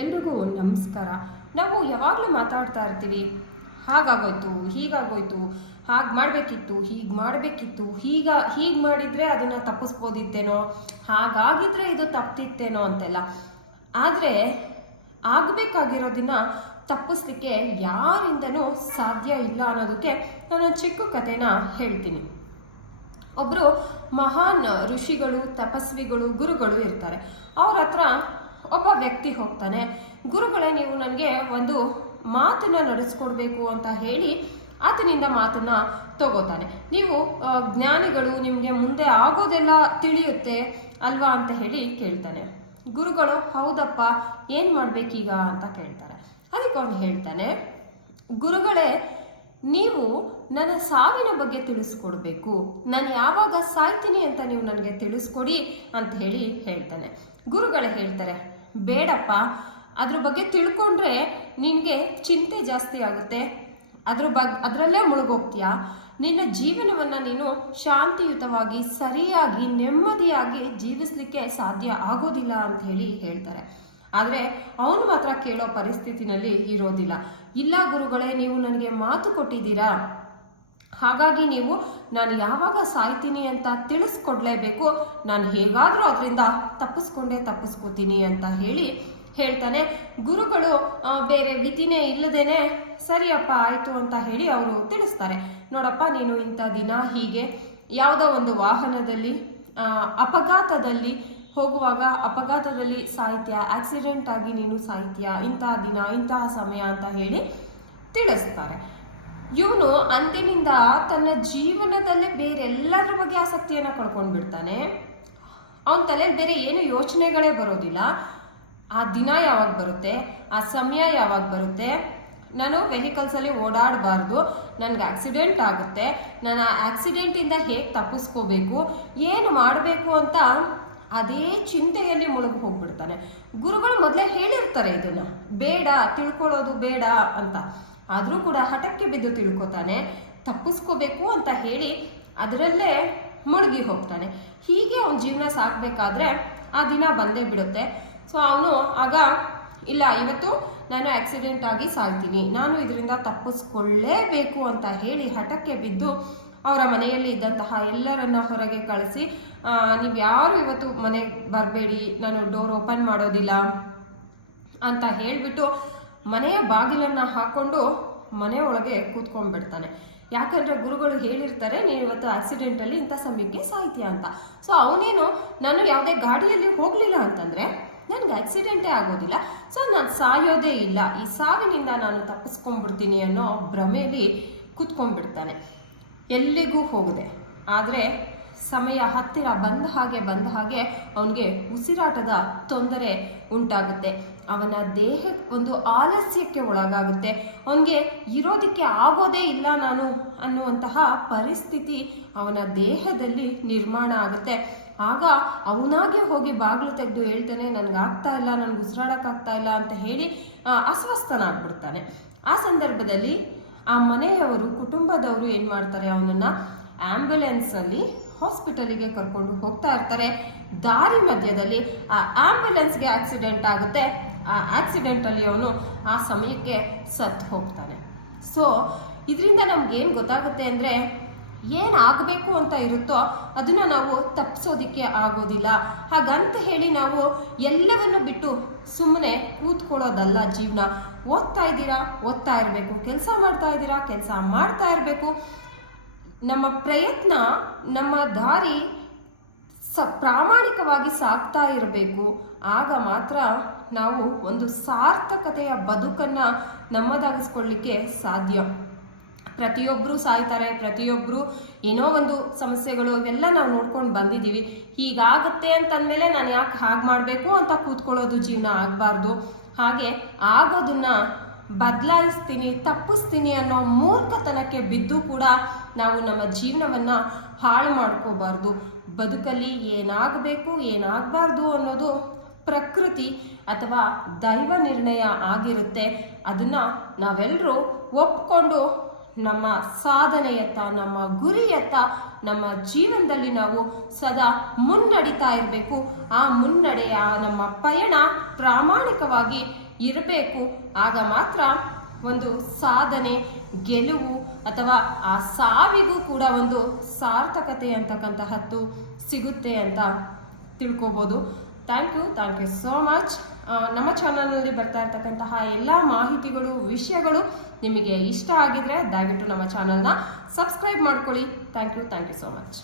ಎಲ್ರಿಗೂ ನಮಸ್ಕಾರ. ನಾವು ಯಾವಾಗಲೂ ಮಾತಾಡ್ತಾ ಇರ್ತೀವಿ. ಹಾಗಾಗೋಯ್ತು, ಹೀಗಾಗೋಯ್ತು, ಹಾಗೆ ಮಾಡಬೇಕಿತ್ತು, ಹೀಗೆ ಮಾಡಬೇಕಿತ್ತು, ಹೀಗ, ಹೀಗೆ ಮಾಡಿದರೆ ಅದನ್ನು ತಪ್ಪಿಸ್ಬೋದಿತ್ತೇನೋ, ಹಾಗಾಗಿದ್ರೆ ಇದು ತಪ್ತಿತ್ತೇನೋ ಅಂತೆಲ್ಲ. ಆದರೆ ಆಗಬೇಕಾಗಿರೋದನ್ನ ತಪ್ಪಿಸ್ಲಿಕ್ಕೆ ಯಾರಿಂದನೂ ಸಾಧ್ಯ ಇಲ್ಲ ಅನ್ನೋದಕ್ಕೆ ನಾನು ಚಿಕ್ಕ ಕಥೆನ ಹೇಳ್ತೀನಿ. ಒಬ್ಬರು ಮಹಾನ್ ಋಷಿಗಳು, ತಪಸ್ವಿಗಳು, ಗುರುಗಳು ಇರ್ತಾರೆ. ಅವ್ರ ಹತ್ರ ವ್ಯಕ್ತಿ ಹೋಗ್ತಾನೆ. ಗುರುಗಳೇ, ನೀವು ನನಗೆ ಒಂದು ಮಾತನ್ನ ನಡೆಸ್ಕೊಡ್ಬೇಕು ಅಂತ ಹೇಳಿ ಆತನಿಂದ ಮಾತನ್ನ ತಗೋತಾನೆ. ನೀವು ಜ್ಞಾನಿಗಳು ನಿಮಗೆ ಮುಂದೆ ಆಗೋದೆಲ್ಲ ತಿಳಿಯುತ್ತೆ ಅಲ್ವಾ ಅಂತ ಹೇಳಿ ಕೇಳ್ತಾನೆ. ಗುರುಗಳು, ಹೌದಪ್ಪ, ಏನು ಮಾಡ್ಬೇಕೀಗ ಅಂತ ಕೇಳ್ತಾರೆ. ಅದಕ್ಕೆ ಅವನು ಹೇಳ್ತಾನೆ, ಗುರುಗಳೇ, ನೀವು ನನ್ನ ಸಾವಿನ ಬಗ್ಗೆ ತಿಳಿಸ್ಕೊಡ್ಬೇಕು. ನಾನು ಯಾವಾಗ ಸಾಯ್ತೀನಿ ಅಂತ ನೀವು ನನಗೆ ತಿಳಿಸ್ಕೊಡಿ ಅಂತ ಹೇಳಿ ಹೇಳ್ತಾನೆ. ಗುರುಗಳೇ ಹೇಳ್ತಾರೆ ಬೇಡಪ್ಪ. ಅದ್ರ ಬಗ್ಗೆ ತಿಳ್ಕೊಂಡ್ರೆ ನಿನಗೆ ಚಿಂತೆ ಜಾಸ್ತಿ ಆಗುತ್ತೆ. ಅದ್ರ ಬಗ್ಗೆ ಅದರಲ್ಲೇ ಮುಳುಗೋಗ್ತೀಯಾ? ನಿನ್ನ ಜೀವನವನ್ನು ನೀನು ಶಾಂತಿಯುತವಾಗಿ, ಸರಿಯಾಗಿ, ನೆಮ್ಮದಿಯಾಗಿ ಜೀವಿಸಲಿಕ್ಕೆ ಸಾಧ್ಯ ಆಗೋದಿಲ್ಲ ಅಂತ ಹೇಳಿ ಹೇಳ್ತಾರೆ. ಆದರೆ ಅವನು ಮಾತ್ರ ಕೇಳೋ ಪರಿಸ್ಥಿತಿನಲ್ಲಿ ಇರೋದಿಲ್ಲ. ಇಲ್ಲ ಗುರುಗಳೇ, ನೀವು ನನಗೆ ಮಾತು ಕೊಟ್ಟಿದ್ದೀರಾ? ಹಾಗಾಗಿ ನೀವು, ನಾನು ಯಾವಾಗ ಸಾಯ್ತೀನಿ ಅಂತ ತಿಳಿಸ್ಕೊಡ್ಲೇಬೇಕು, ನಾನು ಹೇಗಾದರೂ ಅದರಿಂದ ತಪ್ಪಿಸ್ಕೊಂಡೇ ತಪ್ಪಿಸ್ಕೋತೀನಿ ಅಂತ ಹೇಳಿ ಹೇಳ್ತಾನೆ. ಗುರುಗಳು ಬೇರೆ ವಿಧಿನೇ ಇಲ್ಲದೇನೆ ಸರಿಯಪ್ಪ, ಆಯಿತು ಅಂತ ಹೇಳಿ ಅವರು ತಿಳಿಸ್ತಾರೆ. ನೋಡಪ್ಪ, ನೀನು ಇಂಥ ದಿನ ಹೀಗೆ ಯಾವುದೋ ಒಂದು ವಾಹನದಲ್ಲಿ ಅಪಘಾತದಲ್ಲಿ ಹೋಗುವಾಗ ಅಪಘಾತದಲ್ಲಿ ಸಾಹಿತ್ಯ ಆಕ್ಸಿಡೆಂಟ್ ಆಗಿ ನೀನು ಸಾಹಿತ್ಯ ಇಂತಹ ದಿನ ಇಂತಹ ಸಮಯ ಅಂತ ಹೇಳಿ ತಿಳಿಸ್ತಾರೆ. ಇವನು ಅಂದಿನಿಂದ ತನ್ನ ಜೀವನದಲ್ಲೇ ಬೇರೆಲ್ಲದ್ರ ಬಗ್ಗೆ ಆಸಕ್ತಿಯನ್ನು ಕಳ್ಕೊಂಡು ಬಿಡ್ತಾನೆ. ಅವನ ತಲೆಯಲ್ಲಿ ಬೇರೆ ಏನು ಯೋಚನೆಗಳೇ ಬರೋದಿಲ್ಲ. ಆ ದಿನ ಯಾವಾಗ ಬರುತ್ತೆ? ಆ ಸಮಯ ಯಾವಾಗ ಬರುತ್ತೆ? ನಾನು ವೆಹಿಕಲ್ಸಲ್ಲಿ ಓಡಾಡಬಾರ್ದು. ನನಗೆ ಆಕ್ಸಿಡೆಂಟ್ ಆಗುತ್ತೆ. ನಾನು ಆ ಆಕ್ಸಿಡೆಂಟಿಂದ ಹೇಗೆ ತಪ್ಪಿಸ್ಕೋಬೇಕು? ಏನು ಮಾಡಬೇಕು ಅಂತ ಅದೇ ಚಿಂತೆಯಲ್ಲಿ ಮುಳುಗಿ ಹೋಗ್ಬಿಡ್ತಾನೆ. ಗುರುಗಳು ಮೊದಲೇ ಹೇಳಿರ್ತಾರೆ ಇದನ್ನ. ಬೇಡ, ತಿಳ್ಕೊಳ್ಳೋದು ಬೇಡ ಅಂತ. ಆದರೂ ಕೂಡ ಹಠಕ್ಕೆ ಬಿದ್ದು ತಿಳ್ಕೊತಾನೆ, ತಪ್ಪಿಸ್ಕೋಬೇಕು ಅಂತ ಹೇಳಿ ಅದರಲ್ಲೇ ಮುಳುಗಿ ಹೋಗ್ತಾನೆ. ಹೀಗೆ ಅವನ ಜೀವನ ಸಾಕಬೇಕಾದ್ರೆ ಆ ದಿನ ಬಂದೇ ಬಿಡುತ್ತೆ. ಸೊ ಅವನು ಆಗ, ಇಲ್ಲ, ಇವತ್ತು ನಾನು ಆಕ್ಸಿಡೆಂಟ್ ಆಗಿ ಸಾಯ್ತೀನಿ, ನಾನು ಇದರಿಂದ ತಪ್ಪಿಸ್ಕೊಳ್ಳೇಬೇಕು ಅಂತ ಹೇಳಿ ಹಠಕ್ಕೆ ಬಿದ್ದು ಅವರ ಮನೆಯಲ್ಲಿ ಇದ್ದಂತಹ ಎಲ್ಲರನ್ನ ಹೊರಗೆ ಕಳಿಸಿ ನೀವು ಯಾರು ಇವತ್ತು ಮನೆಗೆ ಬರಬೇಡಿ, ನಾನು ಡೋರ್ ಓಪನ್ ಮಾಡೋದಿಲ್ಲ ಅಂತ ಹೇಳಿಬಿಟ್ಟು ಮನೆಯ ಬಾಗಿಲನ್ನ ಹಾಕೊಂಡು ಮನೆ ಒಳಗೆ ಕೂತ್ಕೊಂಡ್ಬಿಡ್ತಾನೆ. ಯಾಕಂದ್ರೆ ಗುರುಗಳು ಹೇಳಿರ್ತಾರೆ, ನೀನು ಇವತ್ತು ಆಕ್ಸಿಡೆಂಟಲ್ಲಿ ಇಂಥ ಸಮಯಕ್ಕೆ ಸಾಯ್ತೀಯ ಅಂತ. ಸೊ ಅವನೇನು, ನಾನು ಯಾವುದೇ ಗಾಡಿಯಲ್ಲಿ ಹೋಗಲಿಲ್ಲ ಅಂತಂದ್ರೆ ನನಗೆ ಆಕ್ಸಿಡೆಂಟೇ ಆಗೋದಿಲ್ಲ. ಸೊ ನಾನು ಸಾಯೋದೇ ಇಲ್ಲ. ಈ ಸಾವಿನಿಂದ ನಾನು ತಪ್ಪಿಸ್ಕೊಂಡ್ಬಿಡ್ತೀನಿ ಅನ್ನೋ ಭ್ರಮೆಯಲ್ಲಿ ಕೂತ್ಕೊಂಡ್ಬಿಡ್ತಾನೆ. ಎಲ್ಲಿಗೂ ಹೋಗದೆ. ಆದರೆ ಸಮಯ ಹತ್ತಿರ ಬಂದ ಹಾಗೆ ಬಂದ ಹಾಗೆ ಅವನಿಗೆ ಉಸಿರಾಟದ ತೊಂದರೆ ಉಂಟಾಗುತ್ತೆ. ಅವನ ದೇಹ ಒಂದು ಆಲಸ್ಯಕ್ಕೆ ಒಳಗಾಗುತ್ತೆ. ಅವನಿಗೆ ಇರೋದಕ್ಕೆ ಆಗೋದೇ ಇಲ್ಲ ನಾನು ಅನ್ನುವಂತಹ ಪರಿಸ್ಥಿತಿ ಅವನ ದೇಹದಲ್ಲಿ ನಿರ್ಮಾಣ ಆಗುತ್ತೆ. ಆಗ ಅವನಾಗೆ ಹೋಗಿ ಬಾಗಿಲು ತೆಗೆದು ಹೇಳ್ತಾನೆ, ನನಗಾಗ್ತಾ ಇಲ್ಲ, ನನಗೆ ಉಸಿರಾಡೋಕ್ಕಾಗ್ತಾ ಇಲ್ಲ ಅಂತ ಹೇಳಿ ಅಸ್ವಸ್ಥನಾಗ್ಬಿಡ್ತಾನೆ. ಆ ಸಂದರ್ಭದಲ್ಲಿ ಆ ಮನೆಯವರು ಕುಟುಂಬದವರು ಏನು ಮಾಡ್ತಾರೆ? ಅವನನ್ನು ಆಂಬ್ಯುಲೆನ್ಸಲ್ಲಿ ಹಾಸ್ಪಿಟಲಿಗೆ ಕರ್ಕೊಂಡು ಹೋಗ್ತಾ ಇರ್ತಾರೆ. ದಾರಿ ಮಧ್ಯದಲ್ಲಿ ಆ ಆಂಬ್ಯುಲೆನ್ಸ್ಗೆ ಆಕ್ಸಿಡೆಂಟ್ ಆಗುತ್ತೆ. ಆ ಆಕ್ಸಿಡೆಂಟಲ್ಲಿ ಅವನು ಆ ಸಮಯಕ್ಕೆ ಸತ್ತು ಹೋಗ್ತಾನೆ. ಸೊ ಇದರಿಂದ ನಮ್ಗೆ ಏನು ಗೊತ್ತಾಗುತ್ತೆ ಅಂದರೆ ಏನಾಗಬೇಕು ಅಂತ ಇರುತ್ತೋ ಅದನ್ನ ನಾವು ತಪ್ಪಿಸೋದಿಕ್ಕೆ ಆಗೋದಿಲ್ಲ. ಹಾಗಂತ ಹೇಳಿ ನಾವು ಎಲ್ಲವನ್ನು ಬಿಟ್ಟು ಸುಮ್ಮನೆ ಕೂತ್ಕೊಳ್ಳೋದಲ್ಲ ಜೀವನ. ಓದ್ತಾ ಇದ್ದೀರಾ? ಓದ್ತಾ ಇರಬೇಕು. ಕೆಲಸ ಮಾಡ್ತಾ ಇದ್ದೀರಾ? ಕೆಲಸ ಮಾಡ್ತಾ ಇರಬೇಕು. ನಮ್ಮ ಪ್ರಯತ್ನ, ನಮ್ಮ ದಾರಿ ಸ, ಪ್ರಾಮಾಣಿಕವಾಗಿ ಸಾಗ್ತಾ ಇರಬೇಕು. ಆಗ ಮಾತ್ರ ನಾವು ಒಂದು ಸಾರ್ಥಕತೆಯ ಬದುಕನ್ನು ನಮ್ಮದಾಗಿಸ್ಕೊಳ್ಳಿಕ್ಕೆ ಸಾಧ್ಯ. ಪ್ರತಿಯೊಬ್ಬರು ಸಾಯ್ತಾರೆ ಪ್ರತಿಯೊಬ್ಬರು ಏನೋ ಒಂದು ಸಮಸ್ಯೆಗಳು ಇವೆಲ್ಲ ನಾವು ನೋಡ್ಕೊಂಡು ಬಂದಿದ್ದೀವಿ. ಹೀಗಾಗತ್ತೆ ಅಂತಂದಮೇಲೆ ನಾನು ಯಾಕೆ ಹಾಗೆ ಮಾಡಬೇಕು ಅಂತ ಕೂತ್ಕೊಳ್ಳೋದು ಜೀವನ ಆಗಬಾರ್ದು. ಹಾಗೆ ಆಗೋದನ್ನ ಬದಲಾಯಿಸ್ತೀನಿ, ತಪ್ಪಿಸ್ತೀನಿ ಅನ್ನೋ ಮೂರ್ಖತನಕ್ಕೆ ಬಿದ್ದು ಕೂಡ ನಾವು ನಮ್ಮ ಜೀವನವನ್ನ ಹಾಳು ಮಾಡ್ಕೋಬಾರ್ದು. ಬದುಕಲ್ಲಿ ಏನಾಗಬೇಕು, ಏನಾಗಬಾರ್ದು ಅನ್ನೋದು ಪ್ರಕೃತಿ ಅಥವಾ ದೈವ ನಿರ್ಣಯ ಆಗಿರುತ್ತೆ. ಅದನ್ನು ನಾವೆಲ್ಲರೂ ಒಪ್ಕೊಂಡು ನಮ್ಮ ಸಾಧನೆಯತ್ತ, ನಮ್ಮ ಗುರಿಯತ್ತ, ನಮ್ಮ ಜೀವನದಲ್ಲಿ ನಾವು ಸದಾ ಮುನ್ನಡೀತಾ ಇರಬೇಕು. ಆ ಮುನ್ನಡೆಯ ನಮ್ಮ ಪಯಣ ಪ್ರಾಮಾಣಿಕವಾಗಿ ಇರಬೇಕು. ಆಗ ಮಾತ್ರ ಒಂದು ಸಾಧನೆ, ಗೆಲುವು ಅಥವಾ ಆ ಸಾವಿಗೂ ಕೂಡ ಒಂದು ಸಾರ್ಥಕತೆ ಅಂತಕ್ಕಂತಹದ್ದು ಸಿಗುತ್ತೆ ಅಂತ ತಿಳ್ಕೊಬೋದು. Thank you thank you so much ನಮ್ಮ ಚಾನಲ್ನಲ್ಲಿ ಬರ್ತಾ ಇರ್ತಕ್ಕಂತಹ ಎಲ್ಲ ಮಾಹಿತಿಗಳು, ವಿಷಯಗಳು ನಿಮಗೆ ಇಷ್ಟ ಆಗಿದ್ರೆ ದಯವಿಟ್ಟು ನಮ್ಮ ಚಾನಲ್ನ ಸಬ್ಸ್ಕ್ರೈಬ್ ಮಾಡ್ಕೊಳ್ಳಿ. Thank you thank you so much